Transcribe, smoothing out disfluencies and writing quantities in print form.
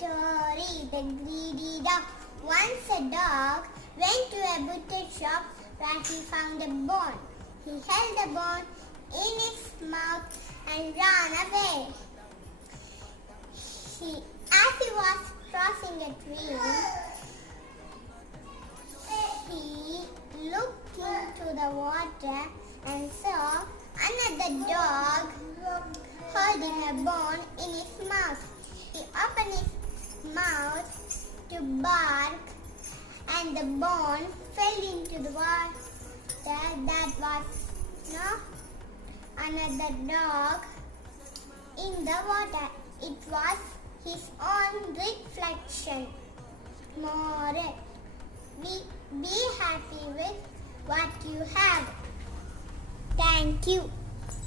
story, the greedy dog. Once a dog went to a butcher shop where he found a bone. He held the bone in his mouth and ran away. As he was crossing a tree, he looked into the water and saw another dog holding a bone in his mouth. He opened his mouth to bark and the bone fell into the water. That was another dog in the water. It was his own reflection. Moral: be happy with what you have. Thank you.